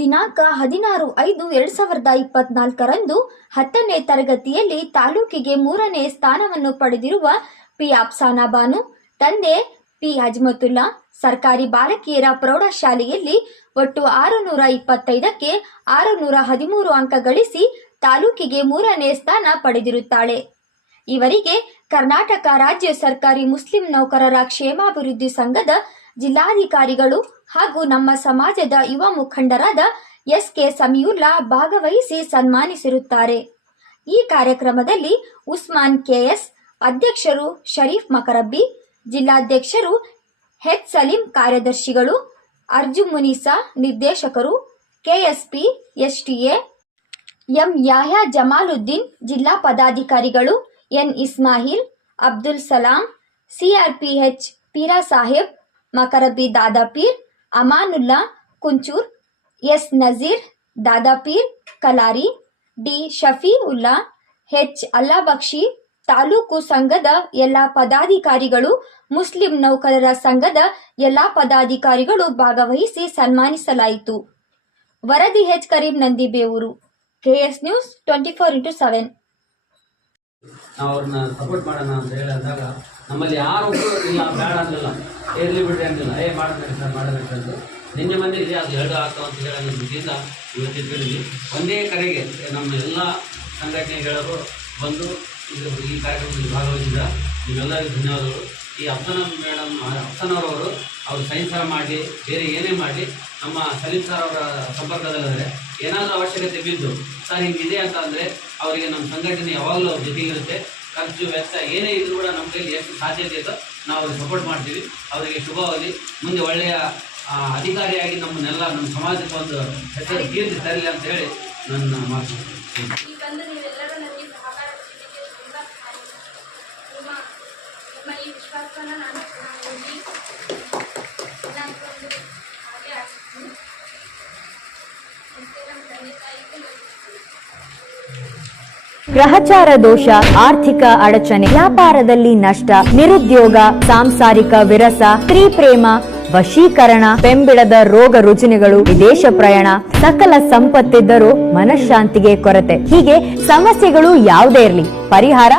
ದಿನಾಂಕ 16/5/2024ರಂದು 10ನೇ ತರಗತಿಯಲ್ಲಿ ತಾಲೂಕಿಗೆ 3ನೇ ಸ್ಥಾನವನ್ನು ಪಡೆದಿರುವ ಪಿ ಅಫ್ಸಾನಾ ಬಾನು, ತಂದೆ ಪಿ ಅಜ್ಮತುಲ್ಲಾ ಸರ್ಕಾರಿ ಬಾಲಕಿಯರ ಪ್ರೌಢಶಾಲೆಯಲ್ಲಿ ಒಟ್ಟು 625ಕ್ಕೆ 613 ಅಂಕ ಗಳಿಸಿ ತಾಲೂಕಿಗೆ 3ನೇ ಸ್ಥಾನ ಪಡೆದಿರುತ್ತಾಳೆ. ಇವರಿಗೆ ಕರ್ನಾಟಕ ರಾಜ್ಯ ಸರ್ಕಾರಿ ಮುಸ್ಲಿಂ ನೌಕರರ ಕ್ಷೇಮಾಭಿವೃದ್ಧಿ ಸಂಘದ ಜಿಲ್ಲಾಧಿಕಾರಿಗಳು ಹಾಗೂ ನಮ್ಮ ಸಮಾಜದ ಯುವ ಮುಖಂಡರಾದ ಎಸ್.ಕೆ. ಸಮೀವುಲ್ಲಾ ಭಾಗವಹಿಸಿ ಸನ್ಮಾನಿಸಿರುತ್ತಾರೆ. ಈ ಕಾರ್ಯಕ್ರಮದಲ್ಲಿ ಉಸ್ಮಾನ್ ಕೆ.ಎಸ್, ಅಧ್ಯಕ್ಷರು ಶರೀಫ್ ಮಕರಬ್ಬಿ, ಜಿಲ್ಲಾಧ್ಯಕ್ಷರು ಎಚ್. ಸಲೀಂ, ಕಾರ್ಯದರ್ಶಿಗಳು ಅರ್ಜುನ್ ಮುನಿಸಾ, ನಿರ್ದೇಶಕರು KSP, STA, M. Yahya Jamaluddin, ಜಿಲ್ಲಾ ಪದಾಧಿಕಾರಿಗಳು N. Ismail, Abdul Salam, CRPH Peera Saheb, Makarabbi Dadapeer, Amanullah Kunchur, S. Nazir Dadapeer Kalari, D. Shafiulla, H. Allabakshi, ತಾಲೂಕು ಸಂಘದ ಎಲ್ಲ ಪದಾಧಿಕಾರಿಗಳು, ಮುಸ್ಲಿಂ ನೌಕರರ ಸಂಘದ ಎಲ್ಲ ಪದಾಧಿಕಾರಿಗಳು ಭಾಗವಹಿಸಿ ಸನ್ಮಾನಿಸಲಾಯಿತು. ವರದಿ H. Karim, Nandibevur, KS news 24x7. ನಾವು ಅವ್ರನ್ನ ಸಪೋರ್ಟ್ ಮಾಡೋಣ ಅಂತ ಹೇಳಿದಾಗ ನಮ್ಮಲ್ಲಿ ಯಾರು ಇಲ್ಲ, ಬೇಡ ಅನ್ನಲ್ಲ, ಇರಲಿ ಬಿಡ್ರಿ ಅನ್ನಿಲ್ಲ, ಮಾಡಬೇಕು ಸರ್ ಮಾಡಬೇಕು ಅಂತ ನಿನ್ನೆ ಮಂದಿ ಇದೆ, ಅದು 2 ಆಗ್ತಾವ ಅಂತ ಹೇಳೋ ದೃಷ್ಟಿಯಿಂದ ಇವತ್ತು ತಿಳಿದ್ವಿ. ಒಂದೇ ಕಡೆಗೆ ನಮ್ಮ ಎಲ್ಲ ಸಂಘಟನೆಗಳವರು ಬಂದು ಈ ಕಾರ್ಯಕ್ರಮದಲ್ಲಿ ಭಾಗವಹಿಸಿದ ನಿಮ್ಮೆಲ್ಲರಿಗೂ ಧನ್ಯವಾದಗಳು. ಈ ಅಫ್ಸಾನವರವರು ಅವರು ಸೈನ್ಸ್ ಸರ್ ಮಾಡಿ ಬೇರೆ ಏನೇ ಮಾಡಿ ನಮ್ಮ ಸಲೀಂ ಸರ್ ಅವರ ಸಂಪರ್ಕದಲ್ಲಿದ್ದಾರೆ. ಏನಾದರೂ ಅವಶ್ಯಕತೆ ಬಿದ್ದು ಸರ್ ಹಿಂಗಿದೆ ಅಂತ ಅಂದರೆ ಅವರಿಗೆ ನಮ್ಮ ಸಂಘಟನೆ ಯಾವಾಗಲೂ ಅವ್ರ ಜೊತೆಗಿರುತ್ತೆ. ಖರ್ಚು ವೆಚ್ಚ ಏನೇ ಇದ್ರೂ ಕೂಡ ನಮ್ಮ ಕೈಲಿ ಎಷ್ಟು ಸಾಧ್ಯತೆ ಇತ್ತೋ ನಾವು ಅವ್ರಿಗೆ ಸಪೋರ್ಟ್ ಮಾಡ್ತೀವಿ. ಅವರಿಗೆ ಶುಭವಾಗಲಿ, ಮುಂದೆ ಒಳ್ಳೆಯ ಅಧಿಕಾರಿಯಾಗಿ ನಮ್ಮನ್ನೆಲ್ಲ ನಮ್ಮ ಸಮಾಜಕ್ಕೆ ಒಂದು ಹೆಸರು ಕೀರ್ತಿ ತರಲಿ ಅಂತ ಹೇಳಿ ನನ್ನ ಮಾತು. ಗ್ರಹಚಾರ ದೋಷ, ಆರ್ಥಿಕ ಅಡಚಣೆ, ವ್ಯಾಪಾರದಲ್ಲಿ ನಷ್ಟ, ನಿರುದ್ಯೋಗ, ಸಾಂಸಾರಿಕ ವಿರಸ, ಸ್ತ್ರೀ ಪ್ರೇಮ, ವಶೀಕರಣ, ಬೆಂಬಿಡದ ರೋಗ ರುಜಿನಗಳು, ವಿದೇಶ ಪ್ರಯಾಣ, ಸಕಲ ಸಂಪತ್ತಿದ್ದರೂ ಮನಃಶಾಂತಿಗೆ ಕೊರತೆ, ಹೀಗೆ ಸಮಸ್ಯೆಗಳು ಯಾವುದೇ ಇರಲಿ ಪರಿಹಾರ